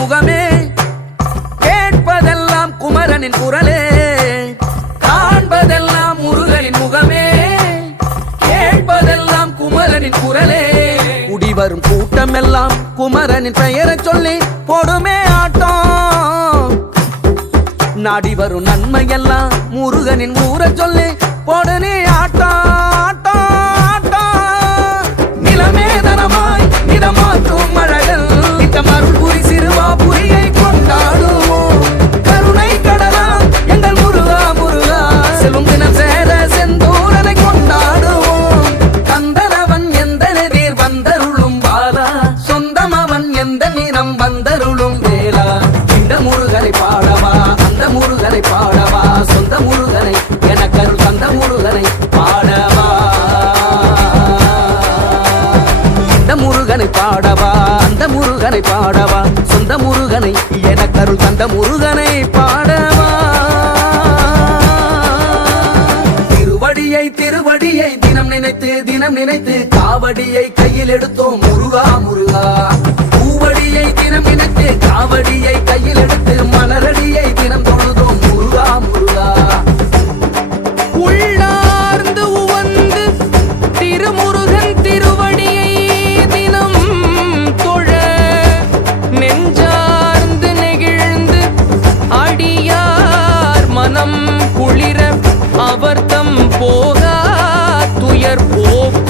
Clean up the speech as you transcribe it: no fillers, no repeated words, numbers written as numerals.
முகமே கேட்பதெல்லாம் குமரனின் குரலே, காண்பதெல்லாம் முருகனின் முகமே, கேட்பதெல்லாம் குமரனின் குரலே. குடிவரும் கூட்டம் எல்லாம் குமரனின் பெயரை சொல்லி போடுமே ஆட்டம், நாடி வரும் நன்மை எல்லாம் முருகனின் ஊரை சொல்லி போடுனே ஆட்டம் ஆட்டம் ஆட்டம். நிலமேதனமாய் நிறமாற்றும் மழகள் மருள் புரி சிறுவா புரியை கொண்டாடுவோம். கருணை கடலா எங்கள் முருகா முருகா, செல்வம் தினம் சேர செந்தூரனை கொண்டாடுவோம். கந்தனவன் எந்த நெதிர் வந்தருளும் பாலா, சொந்தமவன் எந்த நிறம் வந்தருளும் வேலா. இந்த முருகனை பாடவா அந்த முருகனை பாடவா, சொந்த முருகனை எனக்கருள் தந்த முருகனை பாடவா. இந்த முருகனை பாடவா அந்த முருகனை பாடவா, சொந்த முருகனை எனக்கருள் தந்த முருகனை பாடவா. திருவடியை திருவடியை தினம் நினைத்து காவடியை கையில் எடுத்தோம் முருகா முருகா. பூவடியை தினம் நினைத்து காவடியை கையில் எடுத்து மலரடியை தினம் தொழுதோம் முருகா முருகா. உள்ளார்ந்து உவந்து திருமுருகன் திருவடியை தினம் தொழ, நெஞ்சார்ந்து நெகிழ்ந்து அடியார் மனம் குளிர, அவர்தம் போகா துயர் போக்க